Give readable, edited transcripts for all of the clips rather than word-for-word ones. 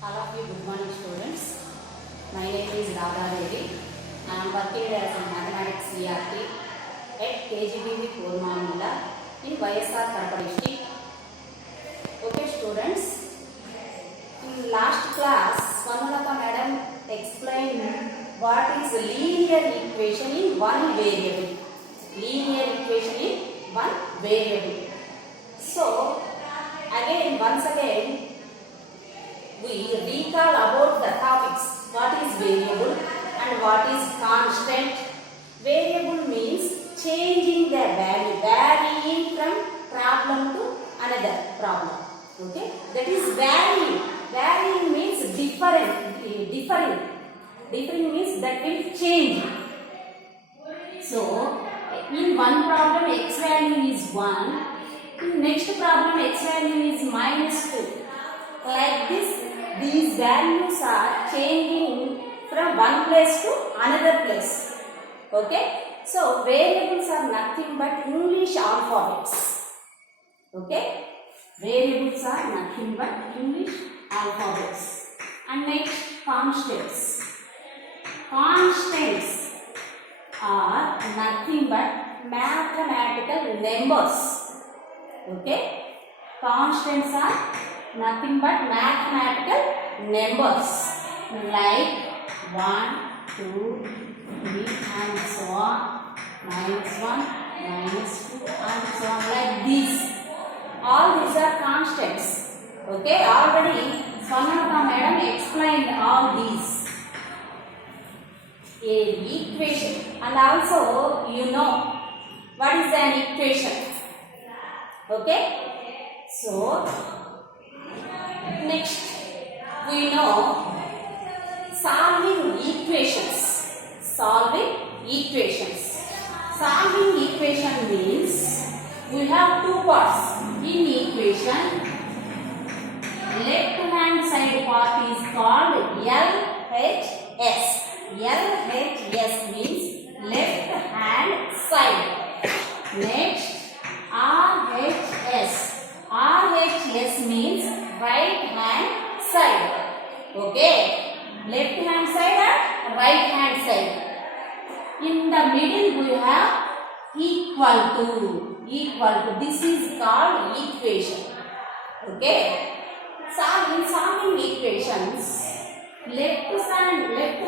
All of you, good morning students. My name is Radha Devi. I am working as a mathematics CRT at KGBV Kurmamila in YSR Kadapa district. Okay students, in last class, Swarnalata madam explained what is linear equation in one variable. Linear equation in one variable. So, once again, we recall about the topics. What is variable and what is constant? Variable means changing the value, varying from problem to another problem. Okay, that is varying. Varying means differing. Differing means that will change. So, in one problem x value is 1. In next problem x value is -2. Like this, these values are changing from one place to another place. Okay? So, variables are nothing but English alphabets. Okay? Variables are nothing but English alphabets. And next, constants. Constants are nothing but mathematical numbers. Okay? Constants are nothing but mathematical numbers like 1, 2, 3 and so on, -1, -2 and so on, like these. All these are constants. Okay, already Swarnalata madam explained all these. A equation, and also you know what is an equation. Okay, so next, we know solving equations. Solving equations. Solving equation means we have two parts in equation. Left hand side part is called LHS. LHS means left hand side. Next, RHS. RHS means right hand side. Okay, left hand side and right hand side. In the middle we have equal to. This is called equation. Okay, in solving equations, left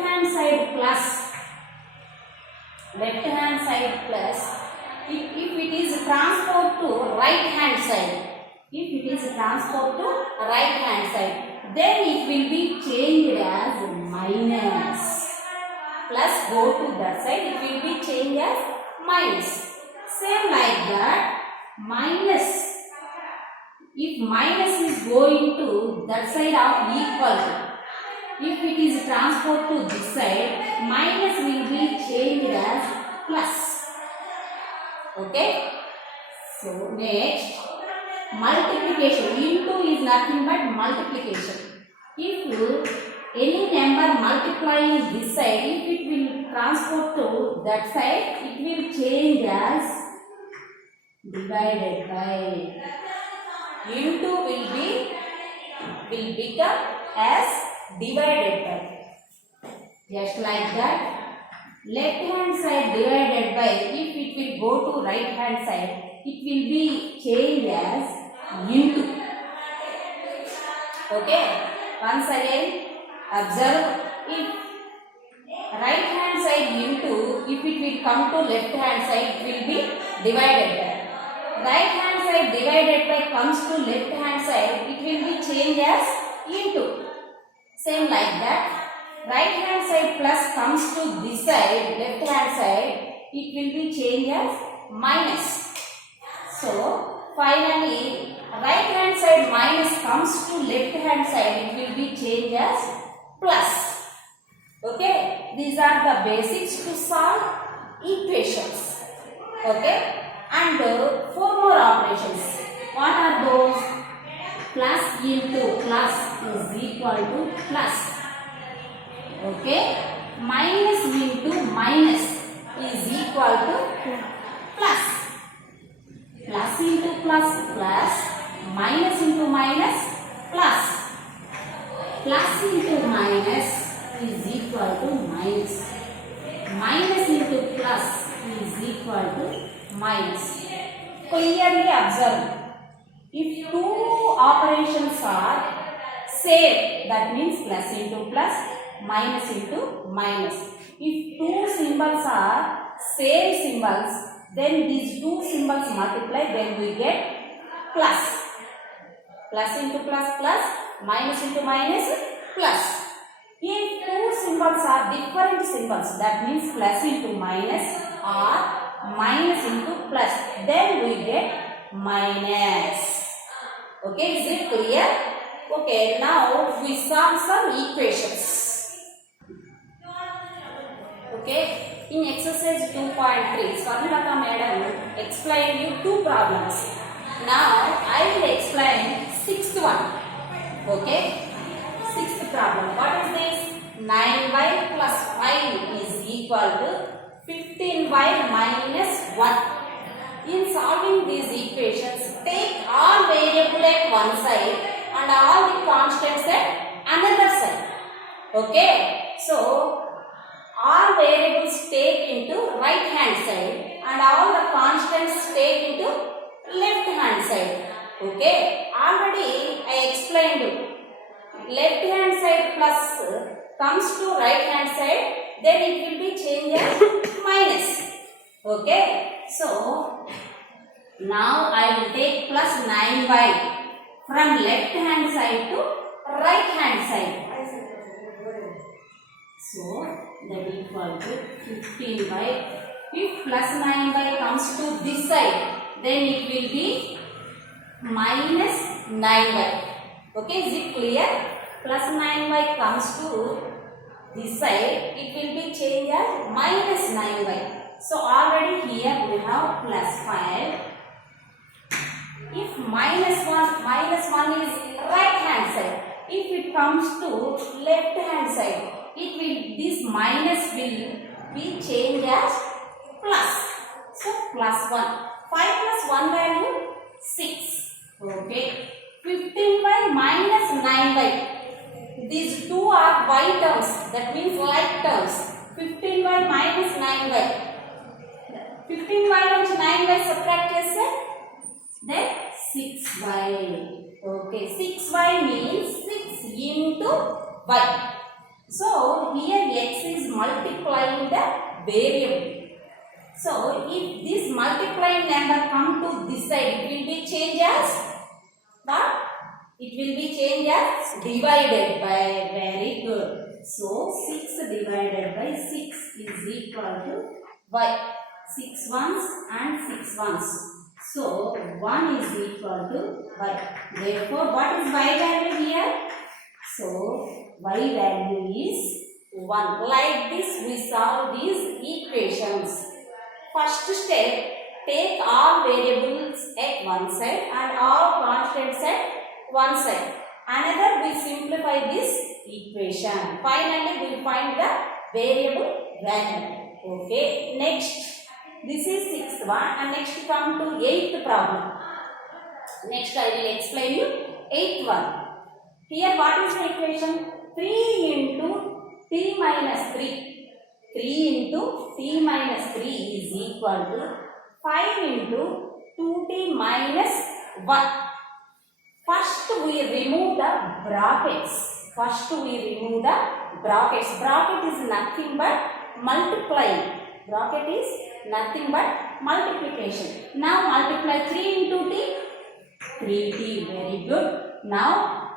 hand side plus. Left hand side plus. If it is transposed to right hand side. If it is transposed to right hand side, then it will be changed as minus. Plus go to that side, it will be changed as minus. Same like that, minus. If minus is going to that side of equal, if it is transposed to this side, minus will be changed as plus. Okay? So next, multiplication. Into is nothing but multiplication. If any number multiplying this side, if it will transport to that side, it will change as divided by. Into will become as divided by. Just like that. Left hand side divided by. If it will go to right hand side, it will be changed as into. Okay, once again observe, if right hand side into, if it will come to left hand side, it will be divided by. Right hand side divided by comes to left hand side, it will be changed as into. Same like that. Right hand side plus comes to this side, left hand side, it will be changed as minus. So, finally, right hand side minus comes to left hand side, it will be changed as plus. Okay, these are the basics to solve equations. Okay, and 4 more operations. What are those? Plus into plus is equal to plus. Okay, minus into minus is equal to plus. Plus into plus plus, minus into minus plus. Plus into minus is equal to minus. Minus into plus is equal to minus. Clearly observe. If two operations are same, that means plus into plus, minus into minus. If two symbols are same symbols, then these two symbols multiply, then we get plus. Plus into plus plus, minus into minus plus. If two symbols are different symbols, that means plus into minus or minus into plus, then we get minus. Okay, is it clear? Okay, now we solve some equations. Okay, in exercise 2.3, Swarnalata madam explained you two problems. Now I will explain sixth one. Okay, sixth problem. What is this? 9y plus 5 is equal to 15y minus 1. In solving these equations, take all variables at one side and all the constants at another side. Okay, so all variables take into right hand side and all the constants take into left hand side. Okay, already I explained left hand side plus comes to right hand side, then it will be changed as minus. Okay, so now I will take plus 9y from left hand side to right hand side. So that equal to 15y. If plus 9y comes to this side, then it will be minus 9y. Okay, is it clear? Plus 9y comes to this side, it will be changed as minus 9y. So already here we have plus 5. If minus 1 is right hand side. If it comes to left hand side, this minus will be changed as plus. So plus 1. 5 plus 1 value 6. Okay. 15y minus 9y. These two are y terms, that means like terms. 15y minus 9y. 15y నుంచి 9y subtract చేస్తే then 6y. Okay, 6y means 6 into y. So here x is multiplying the variable. So if this multiplying number come to this side, it will be changed as divided by. Very good. So 6 divided by 6 is equal to y. 6 ones and 6 ones. So 1 is equal to y. Therefore, what is y value here? So y value is 1. Like this we solve these equations. First step, take all variables at one side and all constants at one side. Another, we simplify this equation. Finally, we find the variable value. Okay, next. This is sixth one and next come to eighth problem. Next I will explain you eighth one. Here what is the equation? 3 into t minus 3. 3 into t minus 3 is equal to 5 into 2t minus 1. First we remove the brackets. Bracket is nothing but multiplying. Bracket is nothing but multiplication. Now multiply 3 into t. 3t. Very good. Now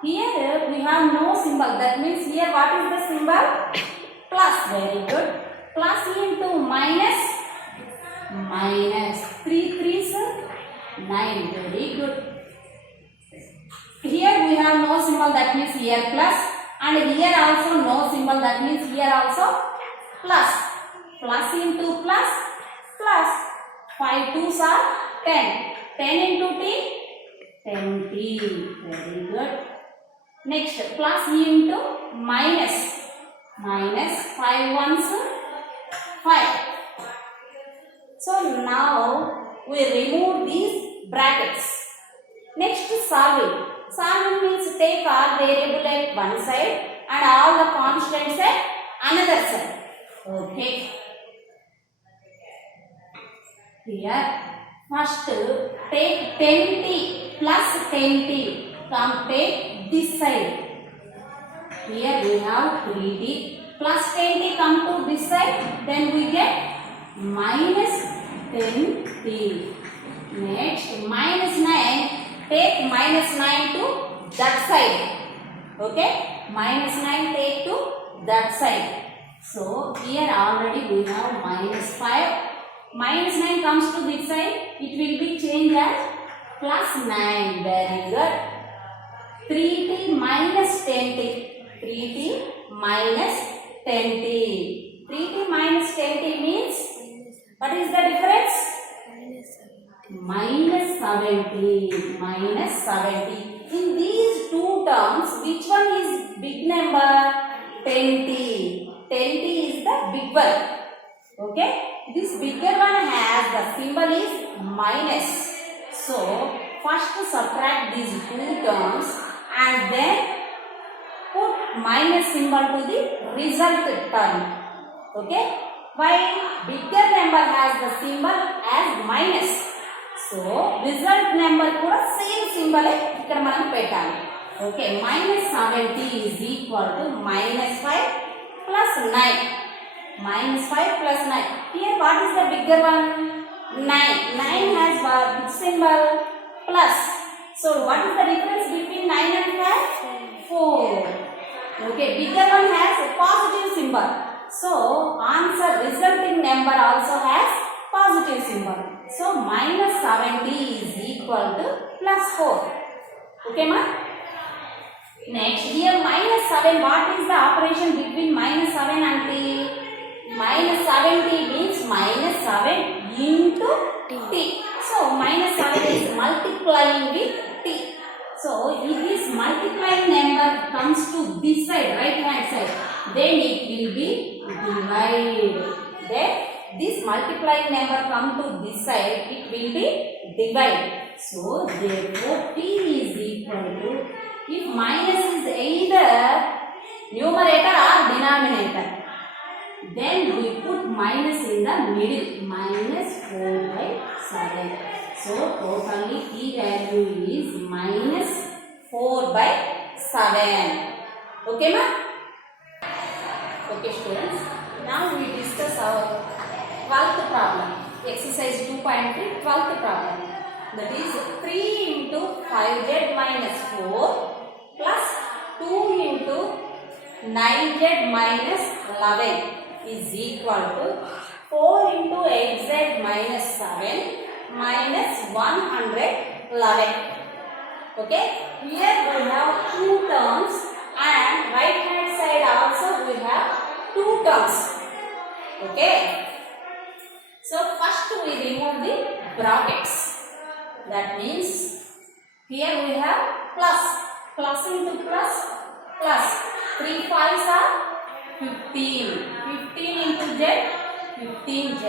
here we have no symbol. That means here what is the symbol? Plus. Very good. Plus into minus. 3 3s 9. Very good. Here we have no symbol. That means here plus. And here also no symbol. That means here also plus. Plus into plus. 5 2s are 10. 10 into t. 10t. Very good. Next, plus into minus. 5 ones 5. So now we remove these brackets. Next, solving. Solving means take all variable at at one side and all the constants at another side. Okay. Here, first take 10t plus 10t. Come take this side. Here we have 3t plus 10t come to this side. Then we get minus 10t. Next, minus 9. Take minus 9 to that side. Okay? Minus 9 take to that side. So, here already we have minus 5. Minus 9 comes to this side. It will be changed as plus 9. Very good. 3t minus 10t. 3t minus 10t. 3t minus 10t means, what is the difference? Minus 70. Minus 70. In these two terms, which one is big number? 10t. 10t is the big one. Okay? This bigger one has the symbol is minus. So, first subtract these two terms and then put minus symbol to the result term. Okay? While bigger number has the symbol as minus. So, result number kuda same symbol ikkada manam petali. Okay, minus 70 is equal to minus 5 plus 9. Minus 5 plus 9. Here what is the bigger one? 9. 9 has which symbol? Plus. So, what is the difference between 9 and 5? 4. Okay, bigger one has a positive symbol. So, answer resulting number also has positive symbol. So, minus 70 is equal to plus 4. Okay, ma? Next, here minus 7. What is the operation between minus 7 and t? Minus 70 means minus 7 into t. So, minus 7 is multiplying with t. So, if this multiplying number comes to this side, right hand side, then it will be divided. Then this multiplying number come to this side, it will be divided. So, therefore, t is equal to, if minus is either numerator or denominator, then we put minus in the middle, minus 4 by 7. So, totally t value is minus 4 by 7. Okay, ma? Okay, students. Now we discuss our 12th problem. Exercise 2.3, 12th problem. That is 3 into 5z minus 4 plus 2 into 9z minus 11 is equal to 4 into 8z minus 7 minus 111. Okay, here we have two terms and right hand side also we have two terms. Okay, so first we remove the brackets. That means here we have plus into plus 3 5s are 15 into z 15z.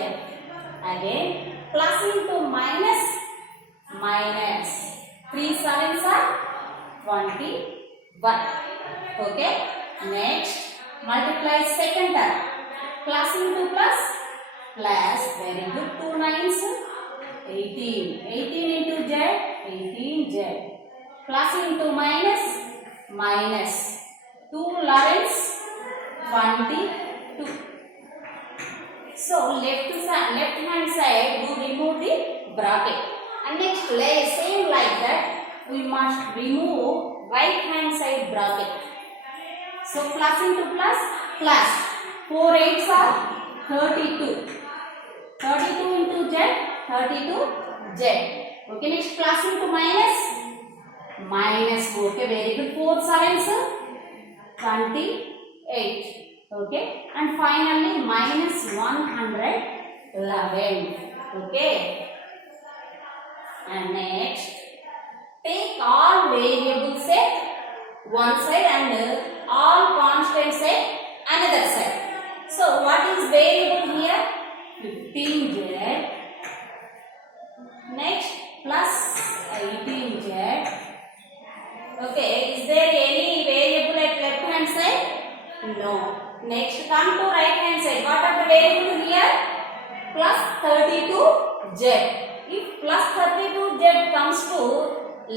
Again plus into minus 3 7s are 21. Okay, next multiply second term, plus into plus, very good, 2 9s 18 into z 18z, plus into minus 2 11s 22. So left hand side we remove the bracket, and next same like that we must remove right hand side bracket. So plus into plus 4 8s are 32. 32 into z 32z. Okay, next plus into minus. Okay, very good, 4 7s 28. Okay, and finally minus 111. Okay, and next take all variables at one side and all constants at another side. So what is variable here? 15z. Next plus 18z. Okay, is there any variable at Next, come to right hand side. What are the variables here? Plus 32z. If plus 32z comes to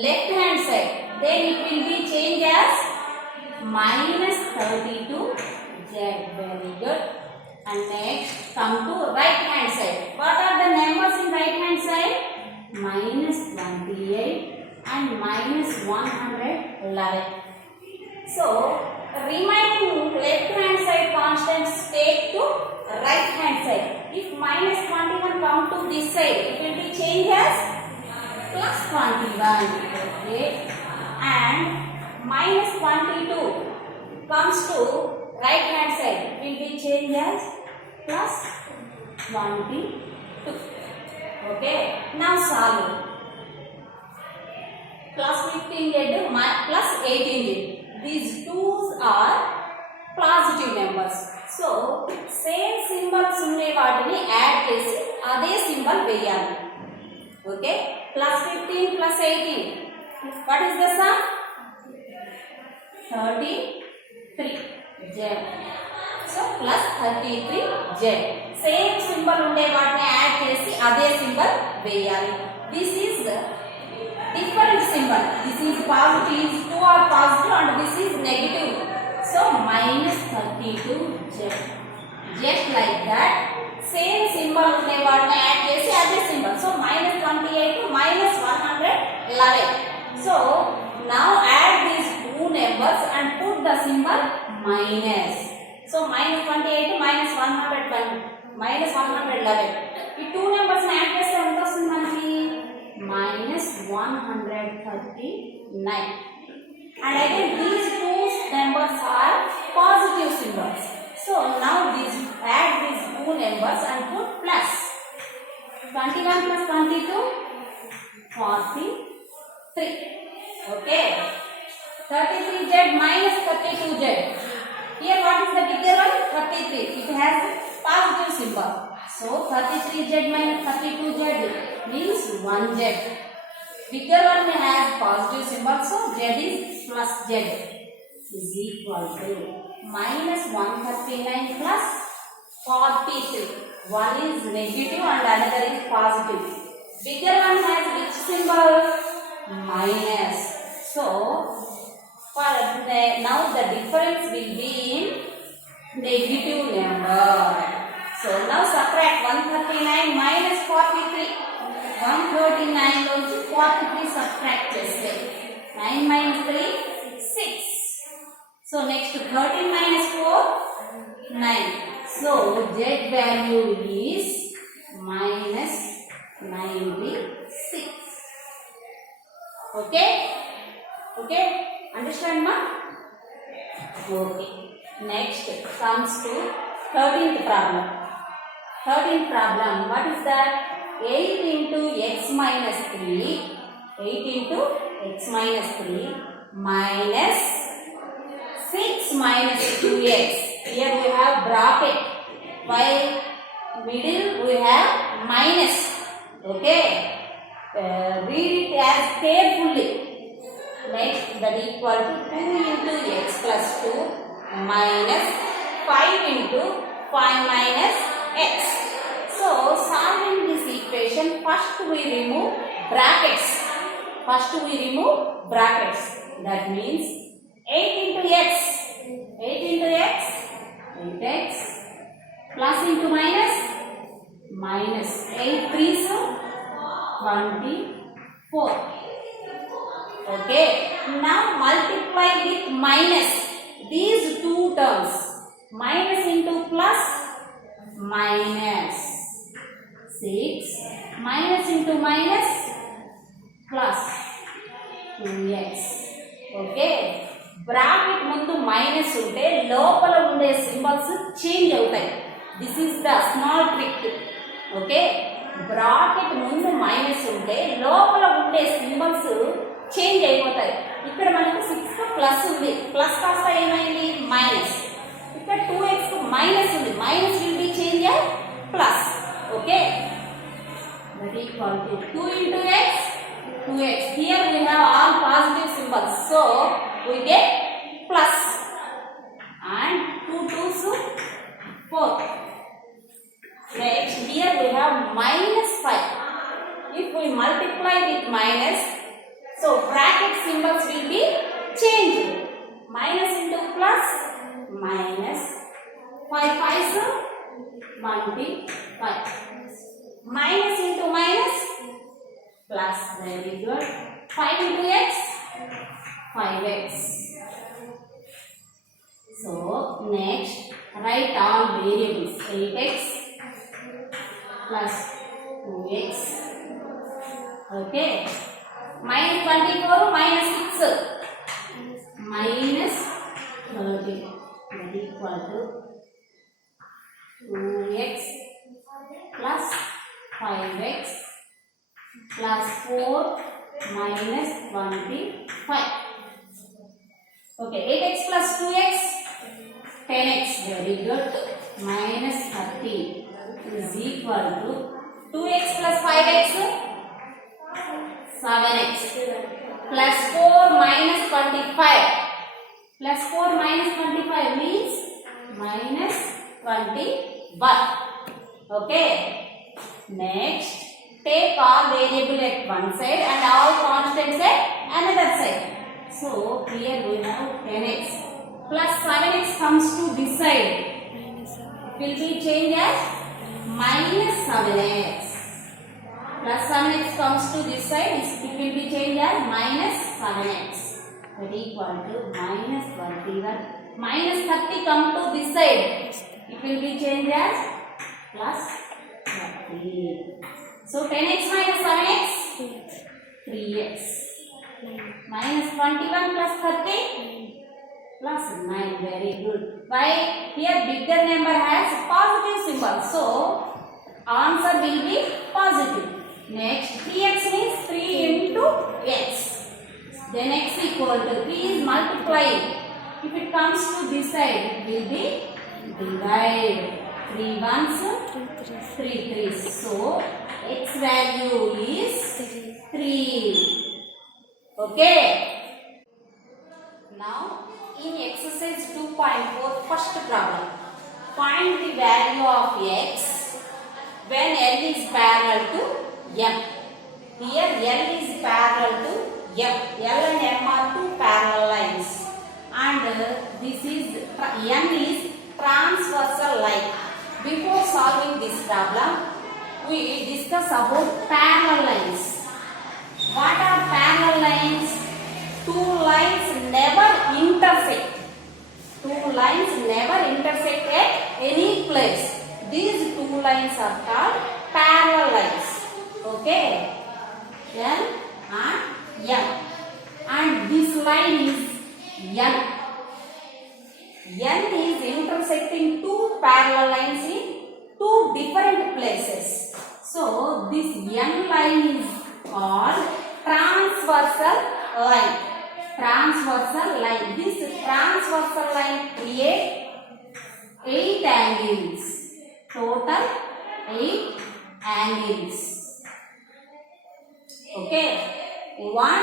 left hand side, then it will be changed as minus 32z. Very good. And next, come to right hand side. What are the numbers in right hand side? Minus 28 and minus 111. So, remaining left hand side constants take to right hand side. If minus 21 come to this side, it will be changed as plus 21. Okay. And minus 22 comes to right hand side, it will be changed as plus 22. Okay. Now solve. Plus 15z plus 18z. These twos are positive numbers. So, same symbols unne vaatini add chesi ade symbol veyali. Okay? Plus 15 plus 18. What is the sum? 33z. So, plus 33z. Same symbol unne vaatini add chesi ade symbol veyali. This is different symbol. This is positive, two are positive and this is negative. So minus 32z. Just like that, same symbol unne vaatni add chesi ade symbol. So minus 28 to minus 111. So now add these two numbers and put the symbol minus. So minus 28 to minus 111. Minus 111. ఈ two numbers ని add చేస్తే ఎంత వస్తుంది మనకి? Minus 139. And again these two numbers are positive symbols. So now add these two numbers and put plus. 21 plus 22, 43. Okay. 33z minus 32z. Here what is the bigger one? 33. It has positive symbol. So 33z minus 32z means 1z. Bigger one has positive symbol, so z is plus z is equal to minus 139 plus 43. One is negative and another is positive. Bigger one has which symbol? Minus. So now the difference will be in negative number. So now subtract 139 minus 43. 139 నుంచి 43 subtract చేస్తే 9 minus 3 6. So next 13 minus 4 9. So z value is minus 96. Okay? Okay? Understand ma? Okay. Next comes to 13th problem. 13th problem, what is that? 8 into x minus 3, 8 into x minus 3 minus 6 minus 2x. Here we have bracket, while middle we have minus. Okay, read it as carefully. Next, that equal to 2 into x plus 2 minus 5 into 5 minus x. So, solving this equation, first we remove brackets. That means 8 into x. 8 into x. 8x. Plus into minus. Minus. 8 3s 24. Okay. Now multiply with minus. These two terms. Minus into plus. Minus. 6 minus into minus plus 2x. Okay, bracket ముందు minus ఉంటే లోపల ఉండే symbols change అవుతాయి. This is the small trick. Okay, bracket ముందు minus ఉంటే లోపల ఉండే symbols change అయిపోతాయి. ఇక్కడ మనకు 6 ప్లస్ ఉంది, ప్లస్ కాస్త ఏమైంది మైనస్. ఇక్కడ 2x మైనస్ ఉంది, minus will be change plus. Okay, that equal to 2 into x, 2x. Here we have all positive symbols, so we get plus, and 2 2 25. Minus into minus plus. Very good. 5 into x, 5x. So next write all variables. 8x plus 2x. Okay. Minus 24 minus 6 minus 30. That equal to 2x plus 5x plus 4 minus 25. Okay, 8x plus 2x, 10x. Very good. Minus 30 is equal to 2x plus 5x, 7x plus 4 minus 25. Plus 4 minus 25 means minus 21. Okay. Next, take all variable at one side and all constants at another side. So here we have 10x plus 7x comes to this side. Will be changed as minus 7x. Plus 7x comes to this side. It will be changed as minus 7x. That equal to minus 21. Minus 30 come to this side. It will be changed as plus 30. So 10x minus 7x, 3x. Minus 21 plus 30, plus 9. Very good. Why? Here bigger number has positive symbol. So answer will be positive. Next, 3x means 3 into x. Then x equal to 3 is multiplying. If it comes to this side, it will be divide. 3 ones, 3 threes. So x value is 3. Okay. Now in exercise 2.4, first problem. Find the value of x when L is parallel to M. Here L is parallel to M. L and M are two parallel lines. And this is M is transversal line. Before solving this problem, we discuss about parallel lines. What are parallel lines? Two lines never intersect. Two lines never intersect at any place. These two lines are called parallel lines. Okay? N and M. And this line is N. N is intersecting two parallel lines in two different places. So this N line is called transversal line. Transversal line. This transversal line creates 8 angles. Total 8 angles. Okay. 1,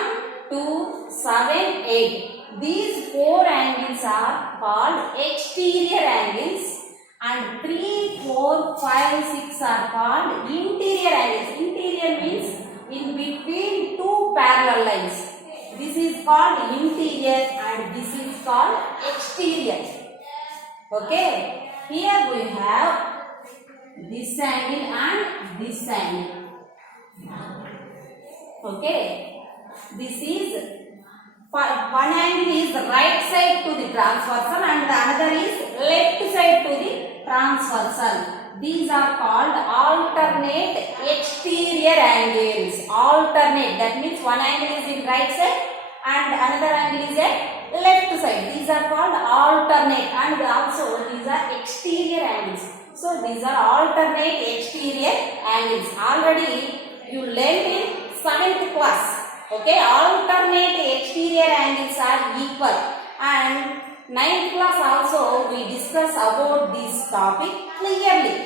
2, 7, 8. These 4 angles are called exterior angles, and 3, 4, 5, 6 are called interior angles. Interior means in between two parallel lines. This is called interior and this is called exterior. Okay. Here we have this angle and this angle. Okay. This is one angle is right side to the transversal and the another is left side to the transversal. These are called alternate exterior angles. Alternate, that means one angle is in right side and another angle is at left side. These are called alternate, and also these are exterior angles. So these are alternate exterior angles. Already you learned in 7th class. Okay, alternate exterior angles are equal, and 9th class also we discuss about this topic clearly.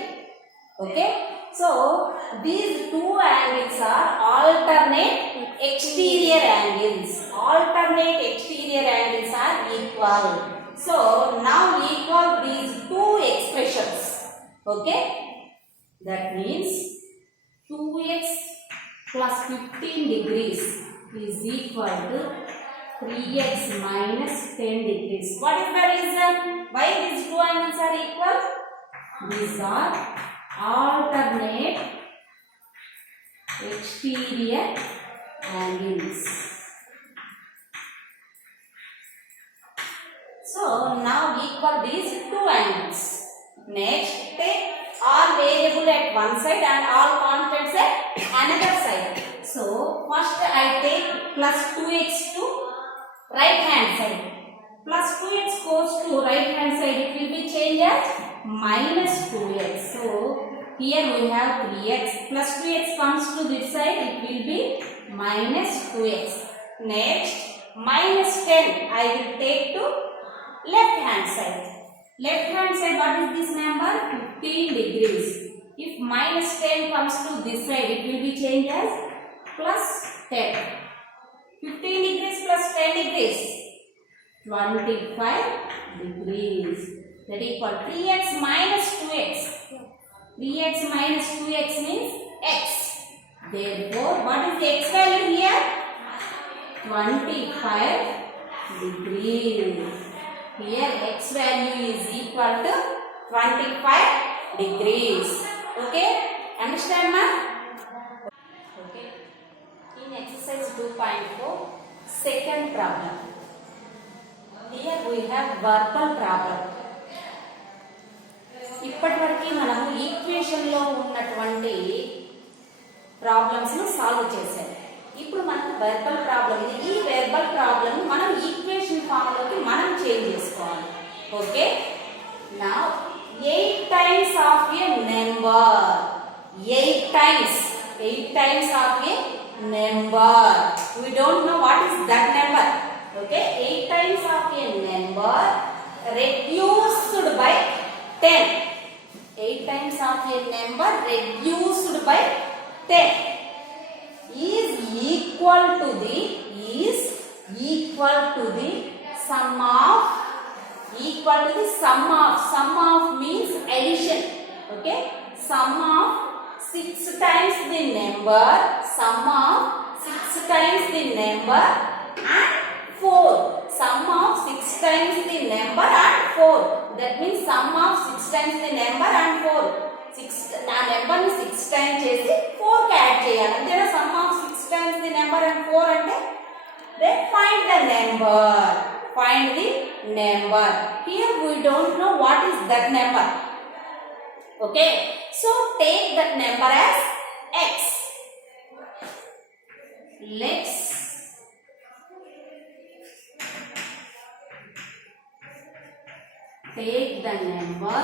Okay, so these two angles are alternate exterior angles. Alternate exterior angles are equal. So now equal these two expressions. Okay, that means 2x plus 15 degrees is equal to 3x minus 10 degrees. What is the reason? Why these two angles are equal? These are alternate exterior angles. So now equal these two angles. Next, take all variable at one side and all constants at another side. So first I take plus 2x to right hand side. Plus 2x goes to right hand side. It will be changed as minus 2x. So here we have 3x. Plus 2x comes to this side. It will be minus 2x. Next, minus 10 I will take to left hand side. Left hand side, what is this number? 15 degrees. If minus 10 comes to this side, it will be changed as plus 10. 15 degrees plus 10 degrees. 25 degrees. That equal 3x minus 2x. 3x minus 2x means x. Therefore, what is the x value here? 25 degrees. Here x value is equal to 25 degrees. Okay? Understand, ma? Okay. In exercise 2.4, second problem. Here we have verbal problem. ఇప్పటివరకు మనము equation లో ఉన్నటువంటి problems ను solve చేసాం. ఇప్పుడు మనకు verbal problem ఇది. ఈ వెర్బల్ ప్రాబ్లం మనం ఈక్వేషన్ ఫామ్ లోకి మనం చేంజ్ చేసుకోవాలి. Okay, now 8 times of A number. 8 times of A number. We don't know what is that number. Okay, 8 times of a number reduced by 10. 8 times of a number reduced by 10 is equal to the sum of means addition. Okay, sum of 6 times the number, and 4. Sum of 6 times the number and 4. That means sum of 6 times the number and 4. 6 నా number ని 6 times చేసి 4 కి add చేయాలి. అంతేనా? Some of 6 times the number and 4 అంటే then find the number. Here we don't know what is that number. Okay, so take that number as x. Let's take the number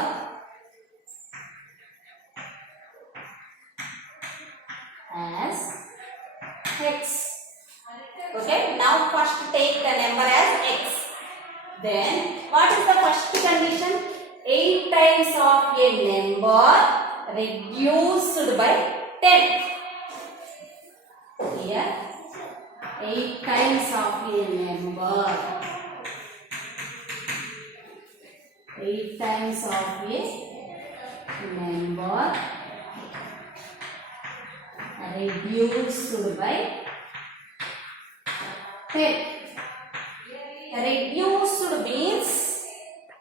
as x. Okay, now first take the number as x. Then what is the first condition? 8 times of a number reduced by 10. Here 8 times of a number. 8 times of a number reduced by 10. Reduced means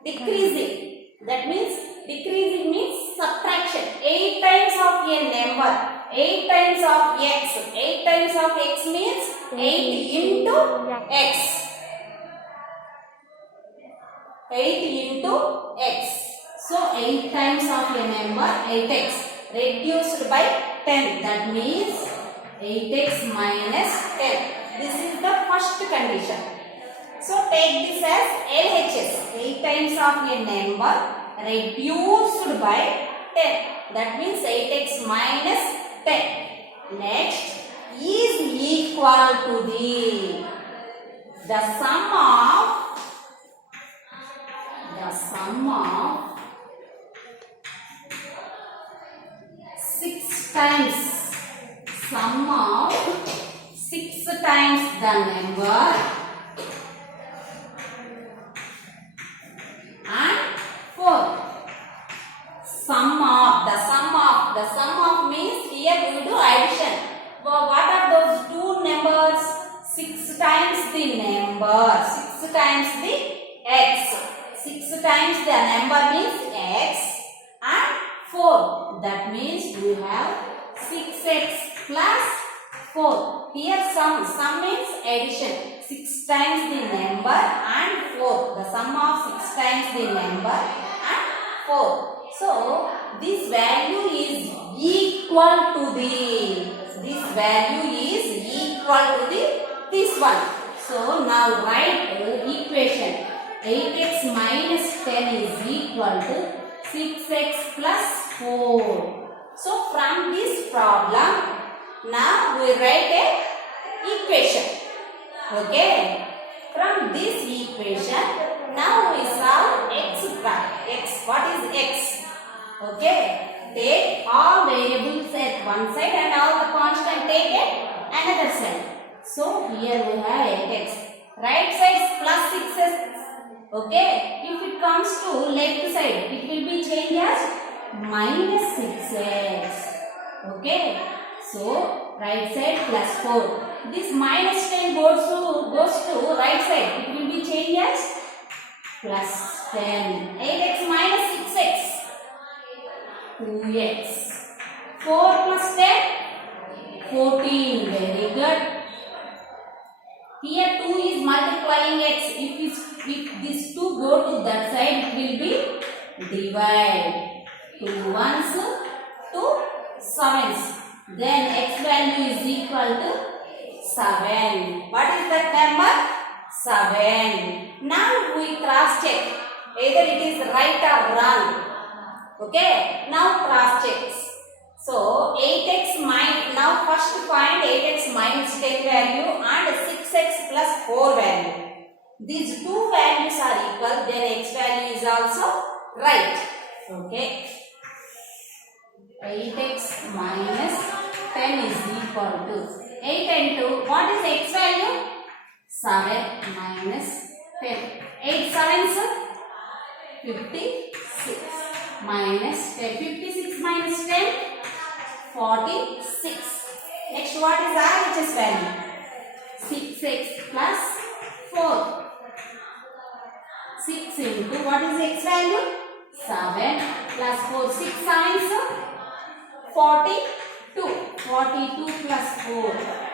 decreasing. That means decreasing means subtraction. 8 times of a number. 8 times of x. 8 times of x means 8 into x. 8 into x. So 8 times of a number 8x reduced by 10. That means 8x minus 10. This is the first condition. So take this as LHS. 8 times of a number reduced by 10. That means 8x minus 10. Next is equal to the sum of 6 times. Sum of 6 times the number and 4. Sum of means here we do addition. Well, what are those two numbers? 6 times the number, 6 times the x. 6 times the number means x and 4. That means we have 6x plus 4. Here sum means addition. 6 times the number and 4. The sum of 6 times the number and 4. So this value is equal to this one. So now write equation 8x minus 10 is equal to 6x plus 4. So from this problem, now we write a equation. Okay. From this equation, now we solve x prime. What is x? Okay. Take all variables at one side and all the constant take at another side. So here we have 8x. Right side plus 6x. Okay. If it comes to left side, it will be changed as minus 6x. Okay. So right side plus 4. This minus 10 goes to right side. It will be changed as plus 10. 8x minus 6x. 2x. 4 plus 10. 14. Very good. Here 2 is multiplying x. If this 2 go to that side, it will be divide. 2 ones, 2 sevens. Then x value is equal to 7. What is that number? 7. Now we cross check. Either it is right or wrong. Okay. Now cross checks. So 8x minus, now first find 8x minus 10 value and 6x plus 4 value. These two values are equal, then x value is also right. Okay. 8x minus 10 is equal to 8 and 2. What is x value? 7 minus 10. 8 sevens, 56 minus 10. 56 minus 10, 46. Next, what is RHS value? 6x plus 4. 6 into what is x value? 7 plus 4. 6 sevens, 42. 42 plus 4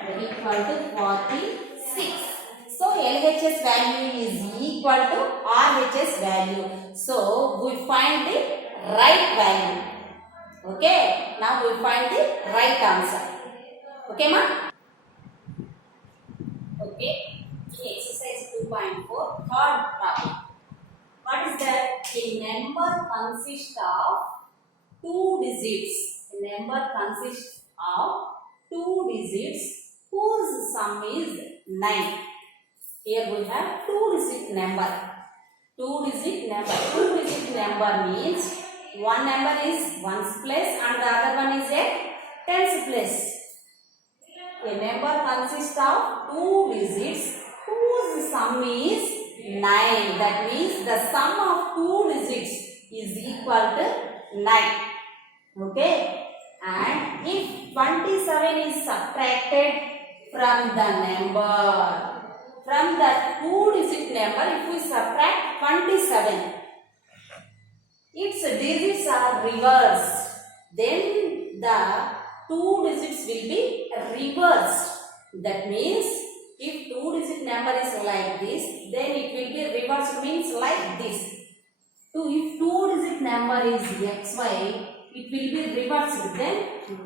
is equal to 46. So LHS value is equal to RHS value. So we find the right value. Okay. Now we find the right answer. Okay, ma? Okay. In exercise 2.4, third problem. What is that? A number consists of 2 digits. A number consists of 2 digits whose sum is 9. Here we have 2-digit number. 2-digit number. 2-digit number means one number is ones place and the other one is a tens place. A number consists of 2 digits whose sum is 9. That means the sum of 2 digits is equal to 9. Okay. And if 27 is subtracted from the number, from the 2-digit number, if we subtract 27, its digits are reversed, then the 2 digits will be reversed. That means if 2-digit number is like this, then it will be reversed, means like this. So if 2-digit number is xy, it will be reversed, then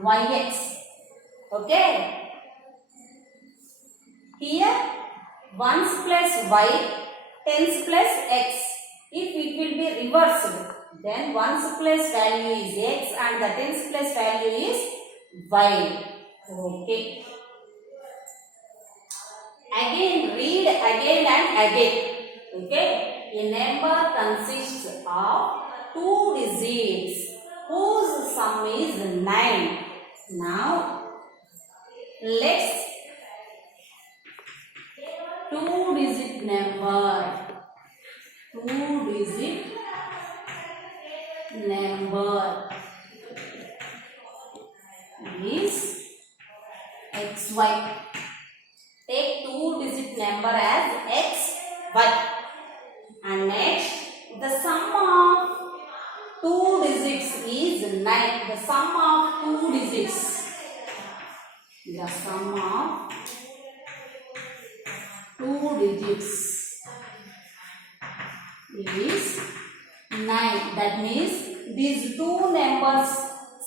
yx. Okay. Here ones plus y, tens plus x. If it will be reversed, then ones plus value is x and the tens plus value is y. Okay. Again, read again and again. Okay. A number consists of 2 digits whose sum is 9. Now, let's 2-digit number. 2-digit number is xy. Take 2-digit number as xy. And next, the sum of two digits is 9. The sum of two digits. The sum of two digits is 9. That means these two numbers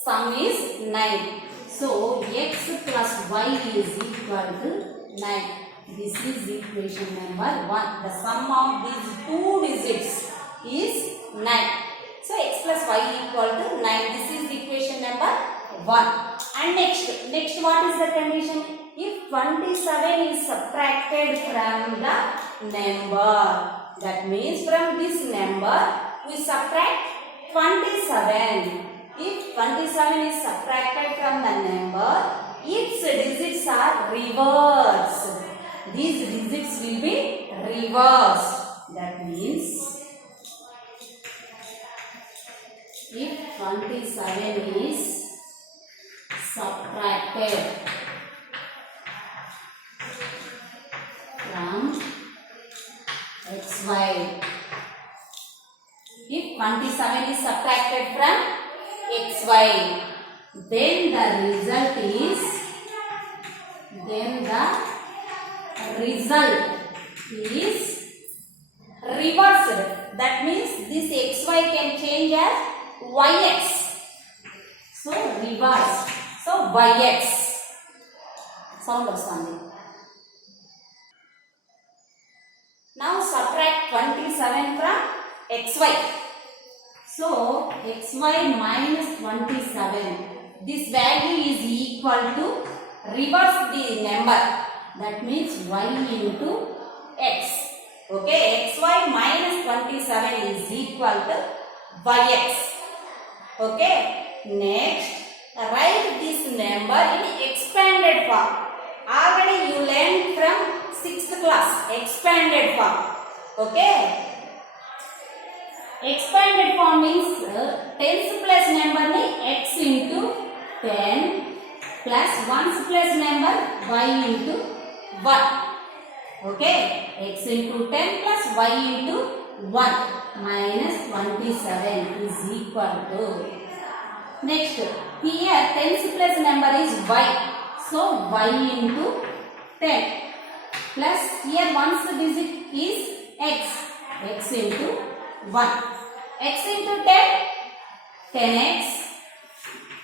sum is 9. So x plus y is equal to 9. This is equation number 1. The sum of these two digits is 9. So x plus y equal to 9. This is equation number 1. And next what is the condition? If 27 is subtracted from the number, that means from this number we subtract 27. If 27 is subtracted from the number, its digits are reversed. These digits will be reversed. That means if 27 is subtracted from xy, if 27 is subtracted from xy, then the result is reversed. That means this xy can change as yx. So reversed. So yx. Sound of something. Now subtract 27 from xy. So xy minus 27. This value is equal to reverse the number. That means y into x. Okay, xy minus 27 is equal to yx. Okay, next write this number in expanded form. Already you learned from 6th class, expanded form. Okay. Expanded form means tens place number ni x into 10 plus ones place number y into 1. Okay. X into 10 plus y into 1 minus 27 is equal to. Next, here tens place number is y. So y into 10 plus here ones digit is x into 1. X into 10, 10x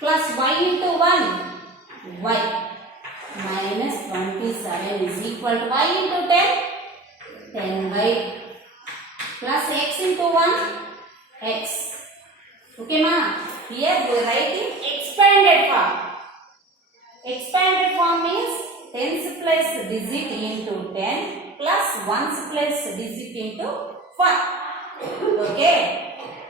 plus y into 1, y minus 27 is equal to y into 10, 10y plus x into 1, x. Okay ma? Here we write in expanded form. Expanded form means tens place digit into 10 plus ones place digit into 1. Okay.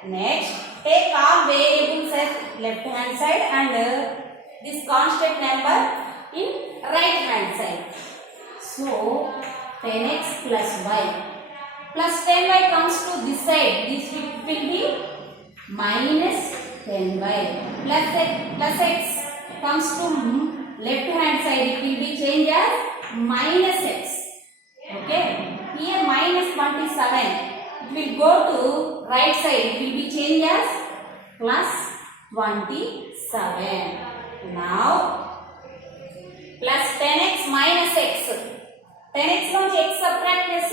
Next, take all variables at left hand side and this constant number in right hand side. So 10x plus y plus 10y comes to this side. This will be minus 10y plus x comes to left hand side. It will be changed as minus x. Okay. Here minus 27. It will go to right side. It will be changed as plus 27. Now plus 10x minus x. 10x from x subtract is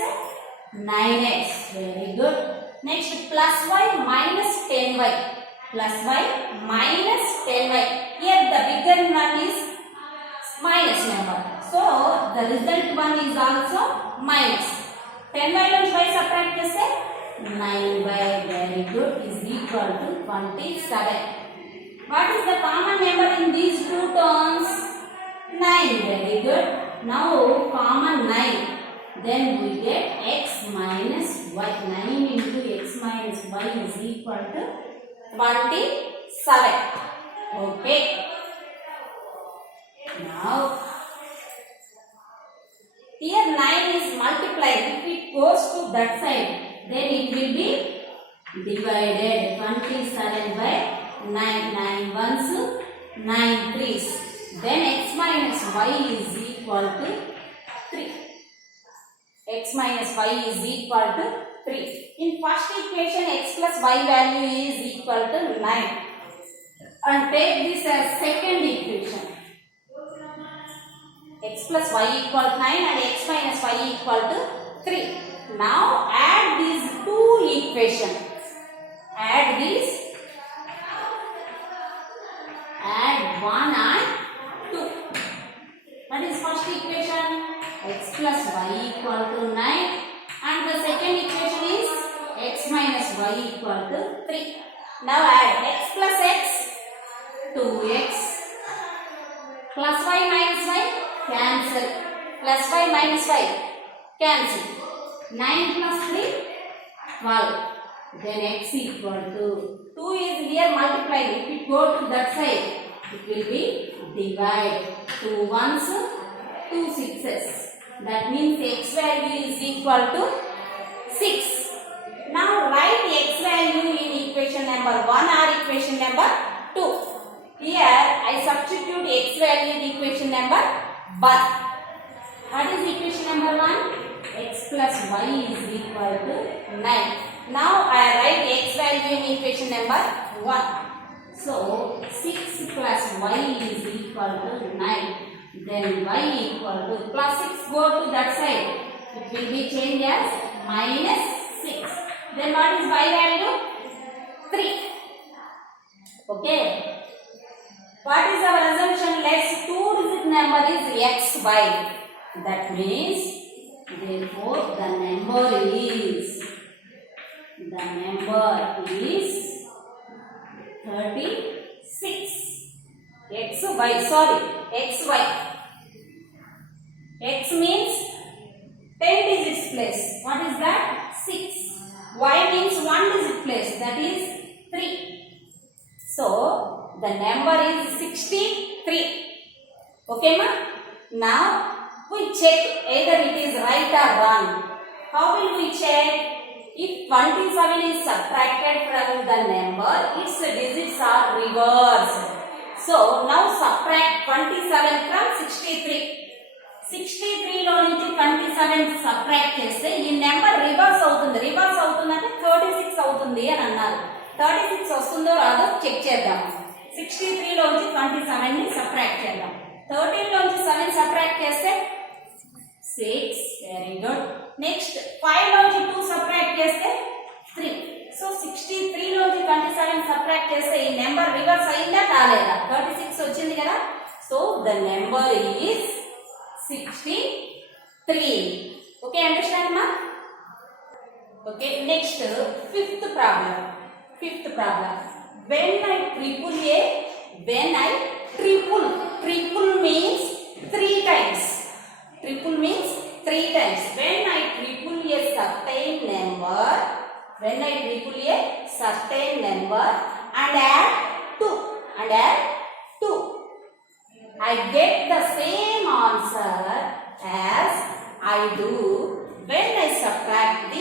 9x. Very good. Next plus y minus 10y. Plus y minus 10y. Here the bigger one is minus number. So the result one is also minus. 10y and y subtract is 9y. Very good. Is equal to 27. What is the common number in these two terms? 9. Very good. Now common 9. Then we get x minus y. 9 into x minus y is equal to 27. Okay. Now here 9 is multiplied. If it goes to that side, then it will be divided. 27 by 9. 9 ones, 9 threes. Then x minus y is equal to 3. X minus y is equal to 3. In first equation, x plus y value is equal equal to 9 and take this as second equation. X plus y equal to 9 and x minus y equal to 3. Now add these two equations. Add 1 and 2. What is first equation? X plus y equal to 9 and the second equation is x minus y equal to 3. Now add x plus x, 2x plus y minus y, cancel, plus y minus y, cancel, 9 plus 3, 12, then x equal to 2 is here multiplied. If it go to that side, it will be divide, 2 ones, 2 sixes, that means x value is equal to 6. Now write x value in equation number 1 or equation number 2. Here I substitute x value in equation number 1. What is equation number 1? X plus y is equal to 9. Now I write x value in equation number 1. So 6 plus y is equal to 9. Then y equal to plus 6 go to that side. It will be changed as minus 6. Then what is y value? 3. Okay. What is our assumption? Let's 2-digit number is xy. That means, therefore, the number is 36. xy. X means 10 digits place. What is that? 6. Y means 1 digit place. That is 3. So, the number is 63. Okay, ma? Now, we check either it is right or wrong. How will we check? If 27 is subtracted from the number, its digits are reversed. So, now subtract 27 from 63. 63 లో నుంచి 27 subtract చేస్తే ఈ number reverse అవుతుంది. Reverse అవుతుందంటే 36 అవుతుంది అని అన్నారు. 36 వస్తుందో రాదో చెక్ చేద్దాం. 63 లోంచి 27 ని సబ్ట్రాక్ట్ చేద్దాం. 13 లోంచి 7 సబ్ట్రాక్ట్ చేస్తే 6. Very good. నెక్స్ట్ 5 లోంచి 2 సబ్ట్రాక్ట్ చేస్తే 3. సో 63 లోంచి 27 సబ్ట్రాక్ట్ చేస్తే ఈ నెంబర్ రివర్స్ అయిందా కాలేదా? 36 వచ్చింది కదా. So the number is 63. Okay, understand ma? Okay, next fifth problem. When I triple means 3 times. When I triple a certain number and add 2 I get the same answer as I do when I subtract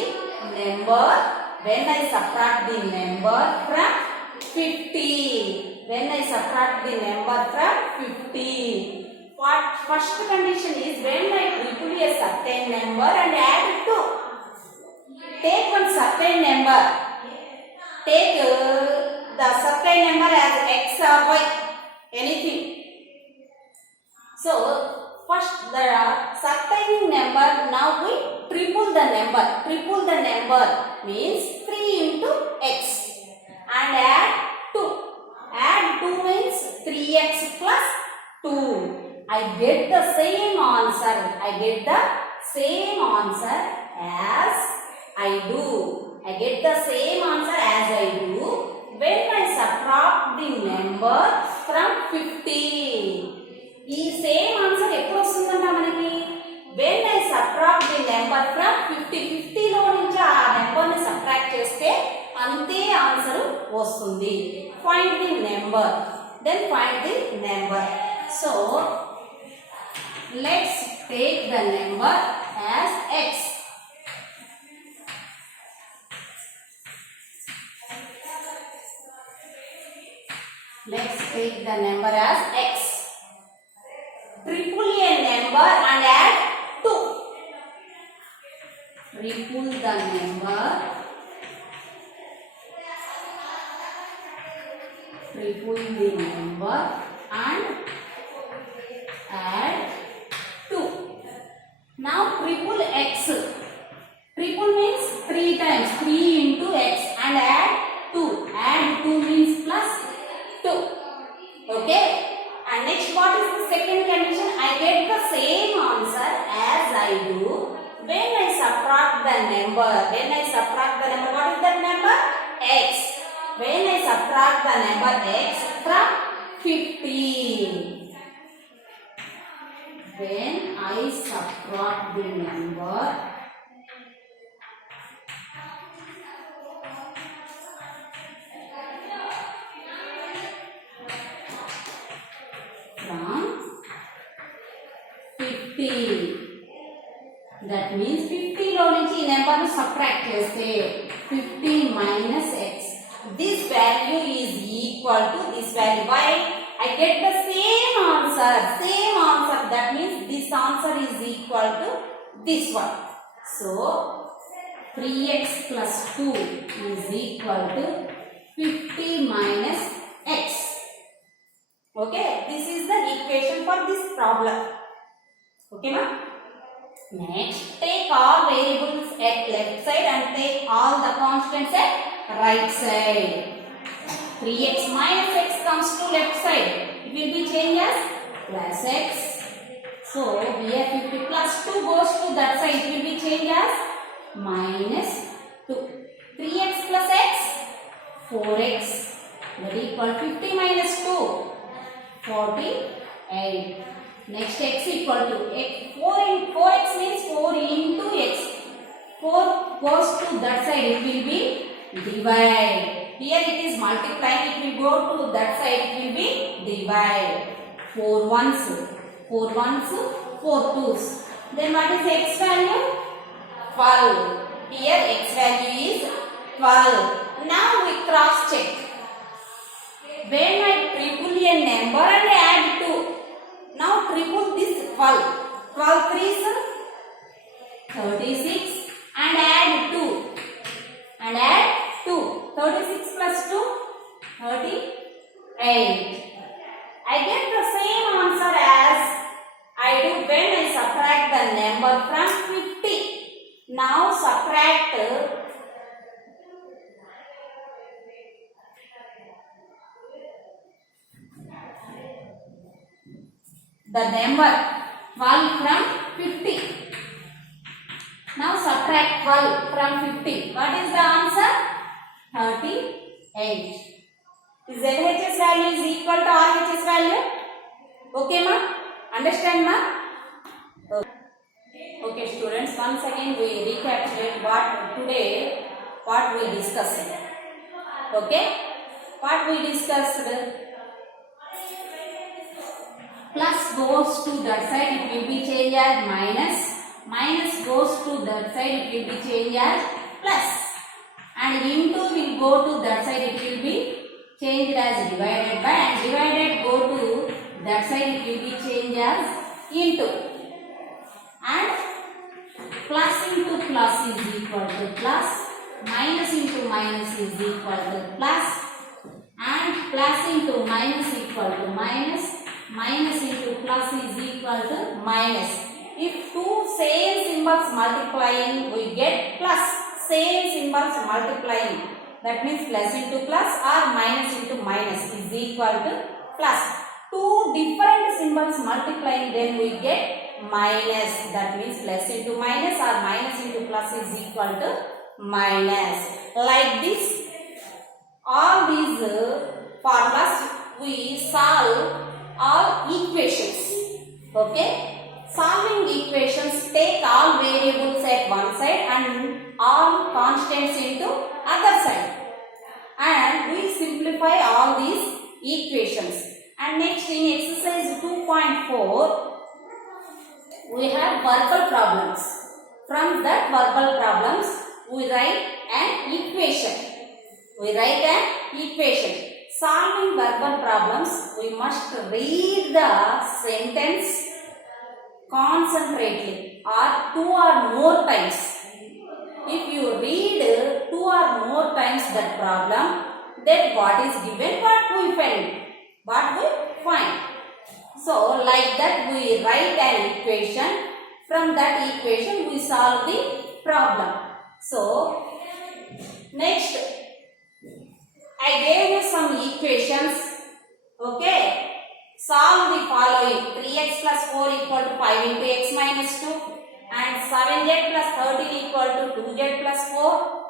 the number from 50. What first condition is when I triple a certain number and add 2. Take one certain number. Take the certain number as x or y, anything. So, first the certain number, now we triple the number. Triple the number means 3 into x and add 2. Add 2 means 3x plus 2. I get the same answer. As I do. When I subtract the number from 50. ఈ same answer ఎప్పుడు వస్తుందంట మనకి? when I subtract the number from 50 లో నుంచి ఆ number ని subtract చేస్తే అంతే ఆన్సర్ వస్తుంది. find the number. So let's take the number as x. Triple a number and add 2. Triple the number triple the number and add 2. Now triple x. Triple means 3 times, 3 into x and add 2. Add 2 means plus 2. Okay. And next, what is the second condition? I get the same answer as I do when I subtract the number. When I subtract the number, what is that number? X. When I subtract the number x from 15. When I subtract the number from 50. That means 50 lo nunchi number nu subtract cheste 50 minus x. This value is equal to this value. Why? I get the same answer. Same answer. That means this answer is equal to this one. So 3x plus 2 is equal to 50 minus x. Okay, this is the equation for this problem. Okay, ma'am? Next, take all variables at left side and take all the constants at right side. 3x minus x comes to left side. It will be changed as plus x. So, here 50 plus 2 goes to that side. It will be changed as minus 2. 3x plus x, 4x. That is equal 50 minus 2. 48. Next, x equal to x. 4x means 4 into x. 4 goes to that side. It will be divide. Here it is multiplying. It will go to that side. It will be divide. 4 ones, 4 ones, 4 twos. Then what is x value? 12. Here x value is 12. Now we cross check. When I triple a number and add 2. Now triple this 12. 12 3s 36 and add 2. And add 2. 36 plus 2 38. I get the same answer as I do when I subtract the number from 50. Now subtract the number 12 from 50. Now subtract 12 from 50. What is the answer? 38. Is LHS value is equal to RHS value? Okay, ma? Understand, ma? Okay, students. Once again we recapitulate what we discussed. Okay? What we discussed? Plus goes to that side, it will be changed as minus. Minus goes to that side, it will be changed as plus. And into will go to that side, it will be changed as divided by. And divided go to that side, it will be changed as into. And plus into plus is equal to plus. Minus into minus is equal to plus. And plus into minus equal to minus. Minus into plus is equal to minus. If two same symbols multiplying, we get plus. Same symbols multiplying. That means plus into plus or minus into minus is equal to plus. Two different symbols multiplying, then we get minus. That means plus into minus or minus into plus is equal to minus. Like this, all these formulas we solve all equations. Okay? Solving equations, take all variables at one side and all constants into other side. And we simplify all these equations. And next in exercise 2.4, we have verbal problems. From that verbal problems, we write an equation. Solving verbal problems, we must read the sentence concentrately or 2 or more times. If you read 2 or more times that problem, then what is given, what we find. So like that we write an equation. From that equation we solve the problem. So next I gave you some equations. Okay. Solve the following. 3x plus 4 equal to 5 into x minus 2 and 7z plus 13 equal to 2z plus 4.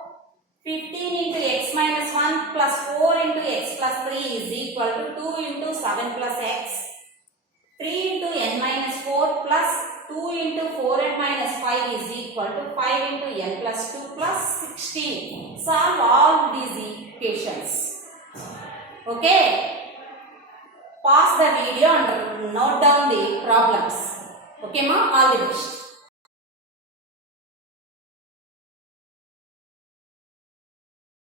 15 into x minus 1 plus 4 into x plus 3 is equal to 2 into 7 plus x. 3 into n minus 4 plus 2 into 4n minus 5 is equal to 5 into n plus 2 plus 16. Solve all these equations. Okay. Pause the video and note down the problems. Okay ma, all the best.